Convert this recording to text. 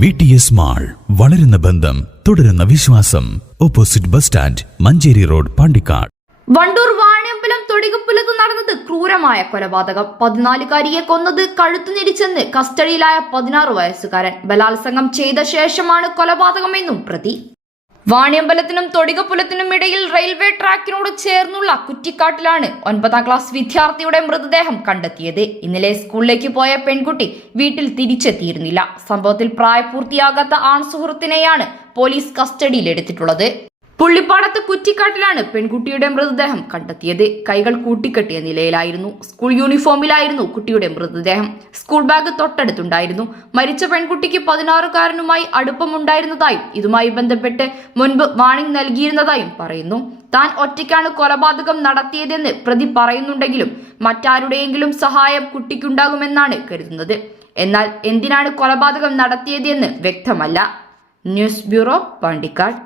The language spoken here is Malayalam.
VTS മാൾ, വളരുന്ന ബന്ധം, തുടരുന്ന വിശ്വാസം. Opposite bus stand, Manjeri road, Pandikkad. Wandoor Vaniyambalam തൊടികപ്പുലത്ത് നടന്നത് ക്രൂരമായ കൊലപാതകം. 14-കാരിയെ കൊന്നത് കഴുത്തു ഞെരിച്ചെന്ന് കസ്റ്റഡിയിലായ 16 വയസ്സുകാരൻ. ബലാത്സംഗം ചെയ്ത ശേഷമാണ് കൊലപാതകമെന്നും പ്രതി. വാണിയമ്പലത്തിനും തൊടികപ്പുലത്തിനും ഇടയിൽ റെയിൽവേ ട്രാക്കിനോട് ചേർന്നുള്ള കുറ്റിക്കാട്ടിലാണ് 9ാം ക്ലാസ് വിദ്യാർത്ഥിയുടെ മൃതദേഹം കണ്ടെത്തിയത്. ഇന്നലെ സ്കൂളിലേക്ക് പോയ പെൺകുട്ടി വീട്ടിൽ തിരിച്ചെത്തിയിരുന്നില്ല. സംഭവത്തിൽ പ്രായപൂർത്തിയാകാത്ത ആൺസുഹൃത്തിനെയാണ് പോലീസ് കസ്റ്റഡിയിലെടുത്തിട്ടുള്ളത്. പുള്ളിപ്പാടത്ത് കുറ്റിക്കാട്ടിലാണ് പെൺകുട്ടിയുടെ മൃതദേഹം കണ്ടെത്തിയത്. കൈകൾ കൂട്ടിക്കെട്ടിയ നിലയിലായിരുന്നു. സ്കൂൾ യൂണിഫോമിലായിരുന്നു കുട്ടിയുടെ മൃതദേഹം. സ്കൂൾ ബാഗ് തൊട്ടടുത്തുണ്ടായിരുന്നു. മരിച്ച പെൺകുട്ടിക്ക് 16-കാരനുമായി അടുപ്പമുണ്ടായിരുന്നതായും ഇതുമായി ബന്ധപ്പെട്ട് മുൻപ് വാണിംഗ് നൽകിയിരുന്നതായും പറയുന്നു. താൻ ഒറ്റയ്ക്കാണ് കൊലപാതകം നടത്തിയതെന്ന് പ്രതി പറയുന്നുണ്ടെങ്കിലും മറ്റാരുടെയെങ്കിലും സഹായം കുട്ടിക്കുണ്ടാകുമെന്നാണ് കരുതുന്നത്. എന്നാൽ എന്തിനാണ് കൊലപാതകം നടത്തിയതെന്ന് വ്യക്തമല്ല. News bureau, Pandikkad.